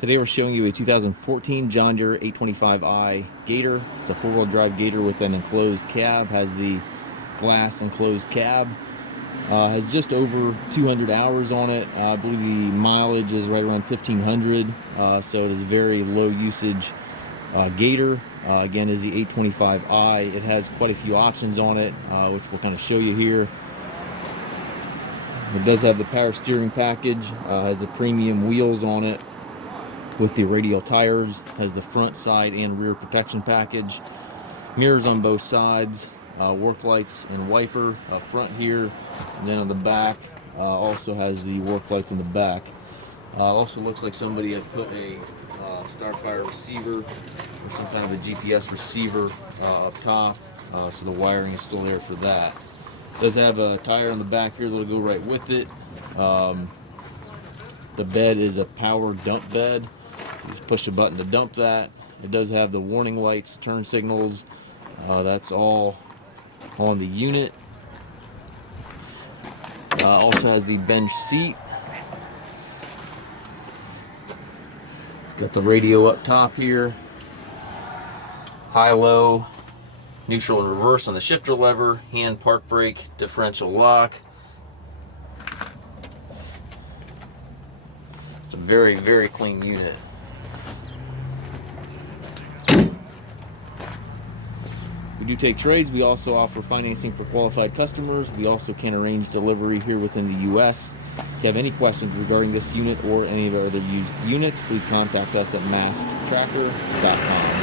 Today we're showing you a 2014 John Deere 825i Gator. It's a four-wheel drive Gator with an enclosed cab, has the glass enclosed cab. Has just over 200 hours on it. I believe the mileage is right around 1,500, so it is a very low usage Gator. Again, is the 825i. It has quite a few options on it, which we'll kind of show you here. It does have the power steering package, has the premium wheels on it with the radial tires, has the front, side, and rear protection package, mirrors on both sides, work lights and wiper up front here, and then on the back also has the work lights in the back. Also looks like somebody had put a Starfire receiver or some kind of a GPS receiver up top, so the wiring is still there for that. It does have a tire on the back here that'll go right with it. The bed is a power dump bed. You just push a button to dump that. It does have the warning lights, turn signals. That's all on the unit. Also has the bench seat. It's got the radio up top here. High, low, neutral and reverse on the shifter lever, hand park brake, differential lock. It's a very, very clean unit. We do take trades. We also offer financing for qualified customers. We also can arrange delivery here within the U.S. If you have any questions regarding this unit or any of our other used units, please contact us at masttractor.com.